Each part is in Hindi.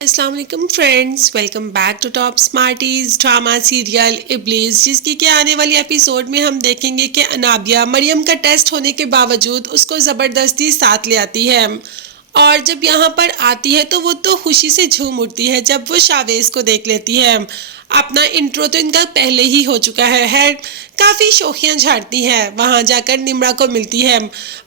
अस्सलाम वालेकुम friends, welcome back to top smarties drama serial Iblees, जिसकी के आने वाली एपिसोड में हम देखेंगे कि अनाबिया मरियम का टेस्ट होने के बावजूद उसको ज़बरदस्ती साथ ले आती है। और जब यहाँ पर आती है तो वो तो खुशी से झूम उठती है जब वो शावेज को देख लेती है। अपना इंट्रो तो इनका पहले ही हो चुका है काफ़ी शोखियाँ झाड़ती है, वहाँ जाकर निम्रा को मिलती है।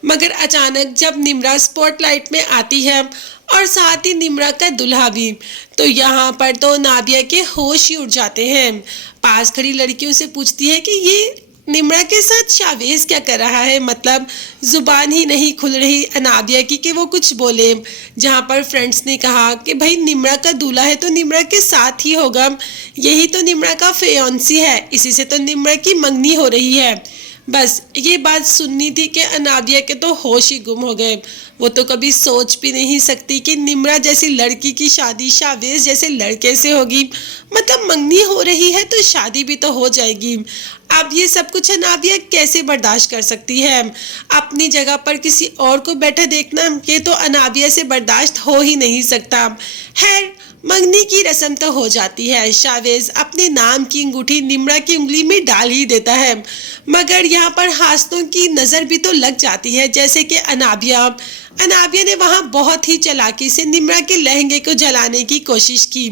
मगर अचानक जब निम्रा स्पॉटलाइट में आती है और साथ ही निम्रा का दुल्हा भी, तो यहाँ पर तो नाबिया के होश ही उड़ जाते हैं। पास खड़ी लड़कियों से पूछती है कि ये निम्रा के साथ शावेज क्या कर रहा है, मतलब जुबान ही नहीं खुल रही अनाबिया की कि वो कुछ बोले। जहाँ पर फ्रेंड्स ने कहा कि भाई निम्रा का दूल्हा है तो निम्रा के साथ ही होगा, यही तो निम्रा का फियांसी है, इसी से तो निम्रा की मंगनी हो रही है। बस ये बात सुननी थी कि अनाबिया के तो होश ही गुम हो गए। वो तो कभी सोच भी नहीं सकती कि निम्रा जैसी लड़की की शादी शावेज जैसे लड़के से होगी, मतलब मंगनी हो रही है तो शादी भी तो हो जाएगी। अब ये सब कुछ अनाबिया कैसे बर्दाश्त कर सकती है? अपनी जगह पर किसी और को बैठे देखना ये तो अनाबिया से बर्दाश्त हो ही नहीं सकता। खैर, मंगनी की रस्म तो हो जाती है। शावेज अपने नाम की अंगूठी निम्रा की उंगली में डाल ही देता है, मगर यहाँ पर हासनों की नज़र भी तो लग जाती है। जैसे कि अनाबिया ने वहाँ बहुत ही चालाकी से निम्रा के लहंगे को जलाने की कोशिश की,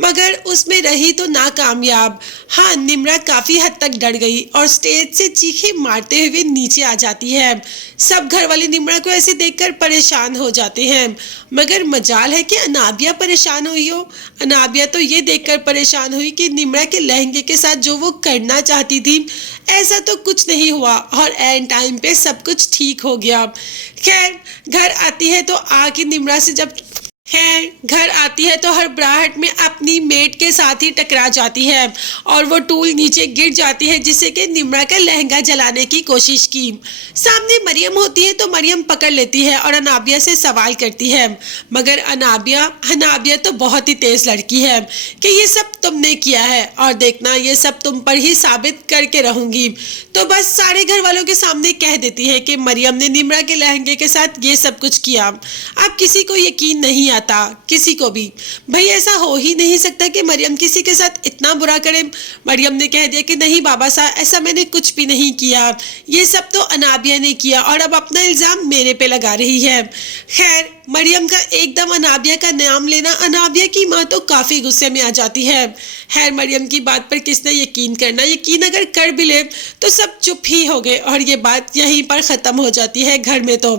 मगर उसमें रही तो नाकामयाब। हाँ, निम्रा काफ़ी हद तक डर गई और स्टेज से चीखें मारते हुए नीचे आ जाती है। सब घर वाले निम्रा को ऐसे देखकर परेशान हो जाते हैं, मगर मजाल है कि अनाबिया परेशान हुई हो। अनाबिया तो ये देखकर परेशान हुई कि निम्रा के लहंगे के साथ जो वो करना चाहती थी ऐसा तो कुछ नहीं हुआ और एंड टाइम पे सब कुछ ठीक हो गया। खैर, घर आती है तो आके निम्रा से जब घर आती है तो हड़बड़ाहट में अपनी मेट के साथ ही टकरा जाती है और वो टूल नीचे गिर जाती है, जिससे कि निम्रा का लहंगा जलाने की कोशिश की। सामने मरियम होती है तो मरियम पकड़ लेती है और अनाबिया से सवाल करती है, मगर अनाबिया तो बहुत ही तेज लड़की है कि ये सब तुमने किया है और देखना ये सब तुम पर ही साबित करके रहूंगी। तो बस सारे घर वालों के सामने कह देती है कि मरियम ने निम्रा के लहंगे के साथ ये सब कुछ किया। अब किसी को यकीन नहीं आता, किसी को भी। भाई ऐसा हो ही नहीं सकता कि मरियम किसी के साथ इतना बुरा करे। मरियम ने कह दिया कि नहीं बाबा साहब, ऐसा मैंने कुछ भी नहीं किया, ये सब तो अनाबिया ने किया और अब अपना इल्ज़ाम मेरे पे लगा रही है। खैर, मरियम का एकदम अनाबिया का नाम लेना, अनाबिया की माँ तो काफ़ी गुस्से में आ जाती है। खैर, मरियम की बात पर किसने यकीन करना, यकीन अगर कर भी ले तो सब चुप ही हो गए और ये बात यहीं पर ख़त्म हो जाती है घर में तो।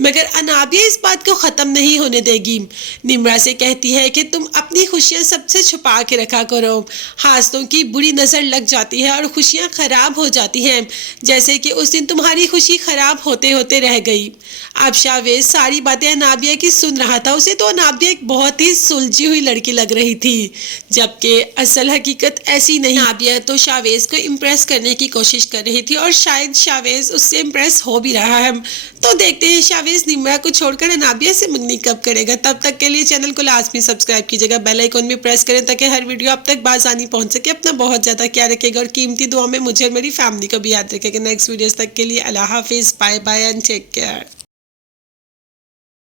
मगर अनाबिया इस बात को ख़त्म नहीं होने देगी। निम्रा से कहती है कि तुम अपनी खुशियाँ सबसे छुपा के रखा करो। हासनों की बुरी नज़र लग जाती है और खुशियाँ ख़राब हो जाती हैं, जैसे कि उस दिन तुम्हारी खुशी ख़राब होते होते रह गई। अब शावेज सारी बातें अनाबिया की सुन रहा था। उसे तो अनाबिया एक बहुत ही सुलझी हुई लड़की लग रही थी, जबकि असल हकीकत ऐसी नहीं। अनाबिया तो शावेज को इम्प्रेस करने की कोशिश कर रही थी और शायद शावेज उससे इम्प्रेस हो भी रहा है। तो देखते हैं शावेज निम्रा को छोड़कर अनाबिया से मंगनी कब करेगा। तब तक के लिए चैनल को लाजमी सब्सक्राइब कीजिएगा, बेल आइकन भी प्रेस करें ताकि हर वीडियो आप तक बासानी पहुंच सके। अपना बहुत ज़्यादा ख्याल रखिएगा और कीमती दुआ में मुझे और मेरी फैमिली को भी याद रखेगा। नेक्स्ट वीडियोस तक के लिए अल्लाह हाफिज़, bye bye and take care.